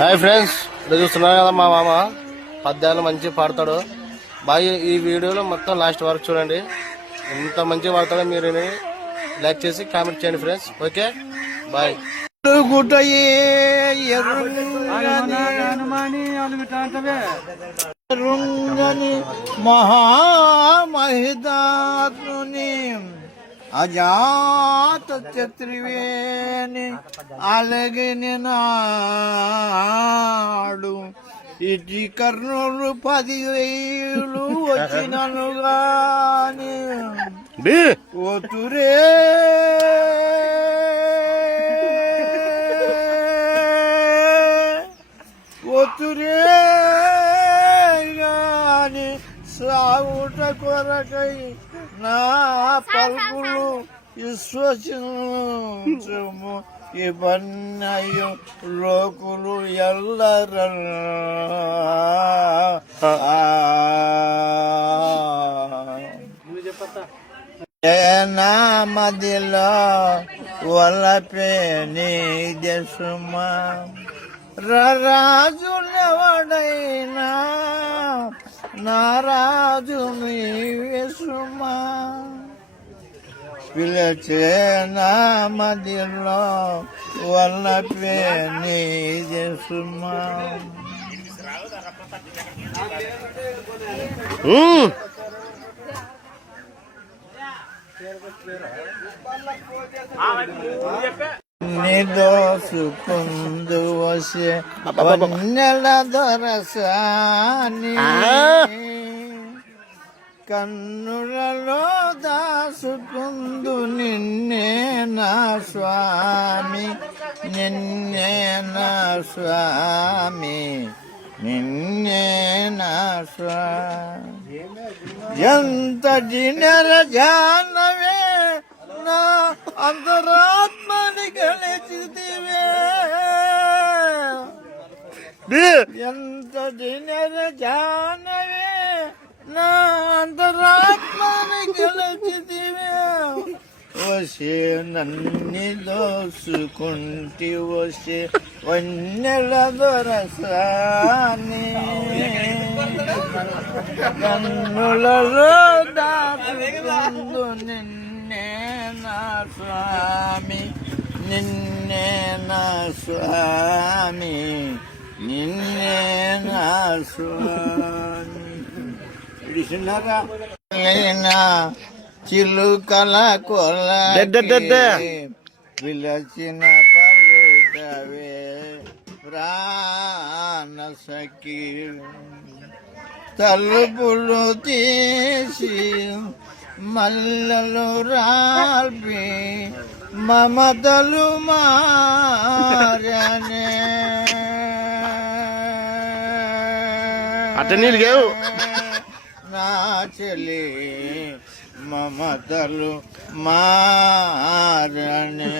Hi friends, చూస్తున్నారు కదా మా మామ పద్యాలు మంచిగా పాడతాడు. బాగా ఈ వీడియోలో మొత్తం లాస్ట్ వరకు చూడండి. ఎంత మంచిగా పాడతాడో మీరు లైక్ చేసి కామెంట్ చేయండి ఫ్రెండ్స్. Okay, bye. మహామహితాత్ముని అజాత త్రివేణి అలగిని నాడు ఇటి కర్ణులు 10,000 వచ్చినను గాని ఓతురే గాని సాగుట కొరకై నా పలుకులు విశ్వసించము ఇవన్నయు లోకులు ఎల్లర నా మదిలో వలపే నీ దశమా రాజులెవడైనా నారాజు నీవే సుమా పిలిచే నా మదిలో వల్లపే నీదే సుమా. నిదోసుకుందు వసే వన్నెల దొరసాని కన్నులలో దాసుకుందు నిన్నే నా స్వామి, నిన్నే నా స్వామి, నిన్నే నా స్వామి. ఎంత జినర జానవే నా అంతరాత్మని గెలిచితివే, ఎంత దినర జానవే నా అంతరాత్మని గెలిచితివే. వసే నన్ని దోసుకుంటి వసే వన్నెల దొరసాని కన్నులలో దాచుకుందు నిన్నే నా స్వామి, నిన్నే నా స్వామి, నిన్నే నా స్వామి. విడిసినారా చిలుకల కొల విలచిన పలుకవే ప్రాణ సఖి, తలుపులు తీసి మల్లలు రాల్పి మమతలు మారనే నా చెలి మమతలు మారనే.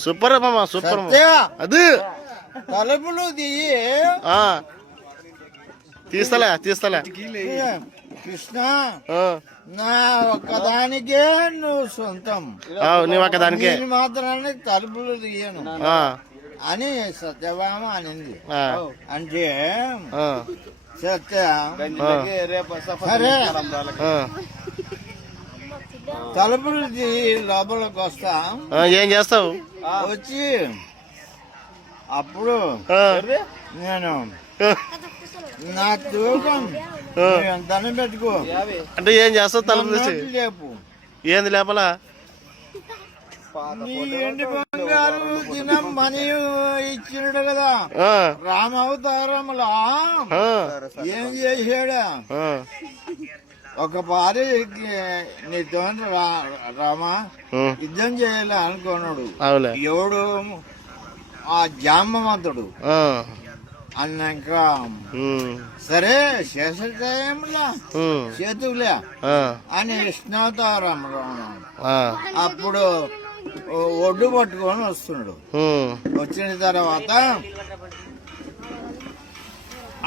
సూపర్ మామ, సూపర్. అది తలుపులు తీస్తలే కృష్ణ, నా ఒక్కదానికే నువ్వు సొంతం, నీ ఒక్కదానికే మాత్రానికి తలుపులు తీయను అని సత్యభామ అనింది. అంటే సత్య సరే తలుపులు లోపలికి వస్తా, ఏం చేస్తావు? వచ్చి అప్పుడు నేను నా తూకం దండం పెట్టుకో అంటే ఏం చేస్తావు? తలుపు లేపు. ఏంది లేపల? నీ ఎండి బంగారు దినం మనీ ఇచ్చినాడు కదా రామావతారంలో, ఏం చేసాడా? ఒక భార్య నీతో రామా యుద్ధం చేయాలి అనుకున్నాడు. ఎవడు? ఆ జాంబవంతుడు. అన్నాక సరే శేషంలా చేతులే అని విష్ణువతారంలో అప్పుడు ఒడ్డు పట్టుకొని వస్తున్నాడు. వచ్చిన తర్వాత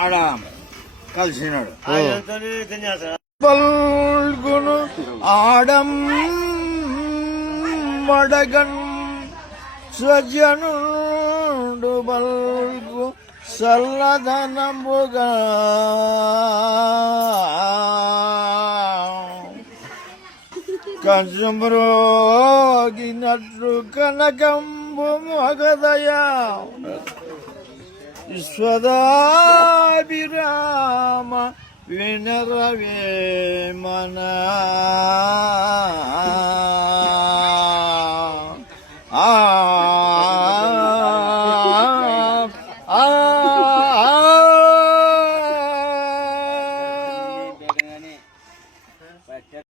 ఆడ కలిసినాడు. పల్గును ఆడం వడగన్ స్వజనుడు బల్గు చల్లదనముగా కంచుమ్రోగినట్లు కనకంబు మగదయా విశ్వదాభిరామ వినరవేమన